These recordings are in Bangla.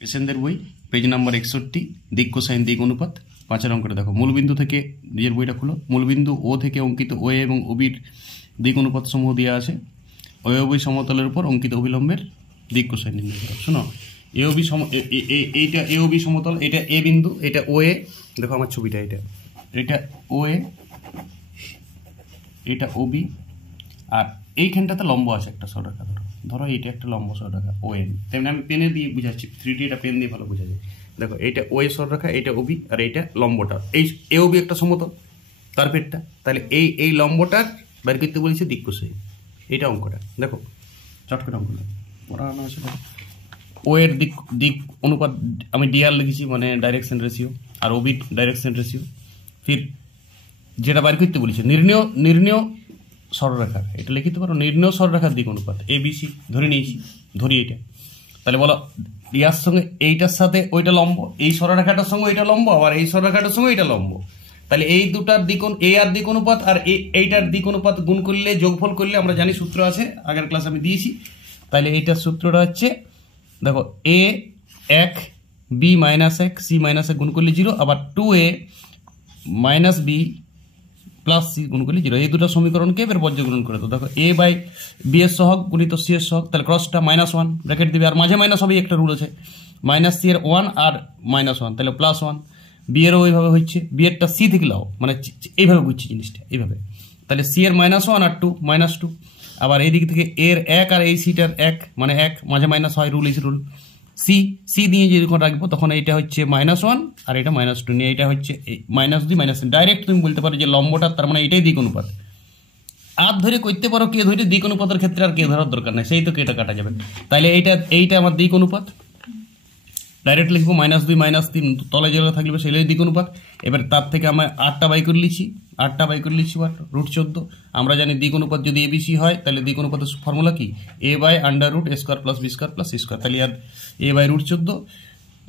এসেনদের বই পেজ নাম্বার 61 দিক কোসাইন দিক অনুপাত 5 অঙ্কটা দেখো। মূলবিন্দু থেকে নিজের বইটা খুলো। মূলবিন্দু ও থেকে অঙ্কিত ও এবং ওবির দিক অনুপাত সমূহ দেওয়া আছে। অবি সমতলের উপর অঙ্কিত অবিলম্বের দিক কোসাইন নির্ণয় করো। শোনো, এওবি এইটা এওবি সমতল, এটা এ বিন্দু, এটা ও এ। দেখো আমার ছবিটা, এটা ও এ, এটা ওবি, আর এইখানটাতে লম্ব আছে একটা সরলরেখা। ধরো এইটা একটা লম্ব সরলরেখা ও এন। তেমনি আমি পেনে দিয়ে বুঝাচ্ছি, 3D এটা পেন দিয়ে ভালো বোঝা যায়। দেখো এইটা ও এ সরলরেখা, এটা ওবি, আর এইটা লম্বটা। এই এওবি একটা সমতল কার্ভেটটা, তাহলে এই লম্বটার বের করতে বলেছে দিক কোসাইন। এইটা অঙ্কটা দেখো, চট করে অঙ্কটা পড়ানো আছে। ও এর দিক অনুপাত আমি ডিআর লিখেছি, মানে ডাইরেকশন রেশিও, আর ওবি ডাইরেকশন রেশিও। ফির যেটা বের করতে বলেছে নির্ণয় সরলরেখার, এটা লিখিতে পারো নির্ণয় সরলরেখার দিক অনুপাত ABC ধরে নিয়েছি, ধরি এটা। তাহলে বলো ইয়ার সঙ্গে এইটার সাথে ওইটা লম্ব, এই সরলরেখাটার সঙ্গে ওইটা লম্ব, আবার এই সরলরেখাটার সঙ্গে এইটা লম্ব। তাহলে এই দুটার দিক, এ আর দিক অনুপাত আর এইটার দিক অনুপাত গুণ করলে, যোগফল করলে, আমরা জানি সূত্র আছে, আগের ক্লাস আমি দিয়েছি। তাহলে এইটার সূত্রটা হচ্ছে, দেখো A 1 B -1 C -1 গুণ করলে 0, আবার 2A - B প্লাস সি গুণ করলে 0। এই দুটো সমীকরণকে এবার পর্যায়ক্রমণ করে। তো দেখো A/B এর সহগ গুণিত C এর সহগ, তাহলে ক্রসটা -1 ব্র্যাকেট দিবে, আর মাঝে মাইনাস হবে, একটা রুল আছে, -C এর 1 আর -1, তাহলে +1। B এরও ওইভাবে হচ্ছে, B এরটা C থেকে লাও, মানে এইভাবে বুঝছি জিনিসটা এইভাবে। তাহলে C এর -1 আর 2 -2, আবার এই দিক থেকে এর 1 আর এই সিটার 1, মানে 1 মাঝে মাইনাস হয়, রুল ইজ রুল। সি দিয়ে যখন রাখবো তখন এইটা হচ্ছে -1 আর এটা -2 নিয়ে এটা হচ্ছে -2 -3। ডাইরেক্ট তুমি বলতে পারো যে লম্বটা, তার মানে এটাই দিক অনুপাত। আর ধরে করতে পারো কে ধরে, দিক অনুপাতের ক্ষেত্রে আর কে ধরার দরকার নেই, সেই তো কেটা কাটা যাবে। তাহলে এইটা আমার দিক অনুপাত, ডাইরেক্ট লিখবো -2 -3, তলে যেগুলো থাকবে সেগুলোই দিক অনুপাত। এবার তার থেকে আমরা 8টা বাই করে লিখছি, √14। আমরা জানি দিক অনুপাত যদি ABC হয়, তাহলে দিক অনুপাতের ফর্মুলা কি, A/√A² + B² + C²। তাহলে আর A/√14,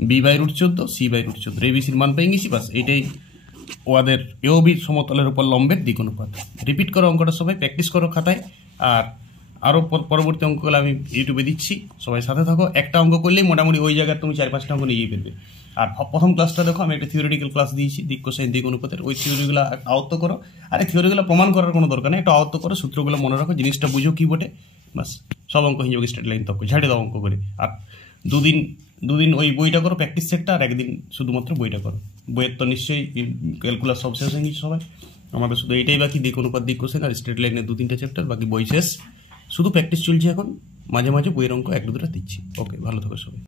B/√14, C/√14, ABCর মান পেয়ে গেছি। বাস এইটাই ওদের এওবি সমতলের উপর লম্বের দিক অনুপাত। রিপিট করো অঙ্কটা, সবাই প্র্যাকটিস করো খাতায়। আর আরও পরবর্তী অঙ্কগুলো আমি ইউটিউবে দিচ্ছি, সবাই সাথে থাকো। একটা অঙ্ক করলেই মোটামুটি ওই জায়গায় তুমি 4-5টা অঙ্ক নিয়েই ফেলবে। আর প্রথম ক্লাসটা দেখো, আমি একটা থিওরিটিক্যাল ক্লাস দিয়েছি দিক কোসাইন দিক অনুপাতের, ওই থিওরিগুলো আয়ত্ত করো। আর এই থিওরিগুলো প্রমাণ করার কোনো দরকার নেই, একটু আয়ত্ত করো, সূত্রগুলো মনে রাখো, জিনিসটা বুঝো কি বটে, বাস সব অঙ্ক হিসাবে স্ট্রেট লাইন তক ঝাড়ে দাও অঙ্ক করে। আর দুদিন ওই বইটা করো প্র্যাকটিস সেটটা, আর একদিন শুধুমাত্র বইটা করো। বইয়ের তো নিশ্চয়ই ক্যালকুলাস সব শেষ হয়ে গেছে সবাই, আমাদের শুধু এইটাই বাকি, দিক অনুপাত দিক কোসাইন আর স্ট্রেট লাইনের 2-3টা চ্যাপ্টার, বাকি বই শেষ। শুধু প্র্যাকটিস চলছে এখন, মাঝে মাঝে বইয়ের অঙ্ক 1-2টা দিচ্ছি। ওকে, ভালো থাকো সবাই।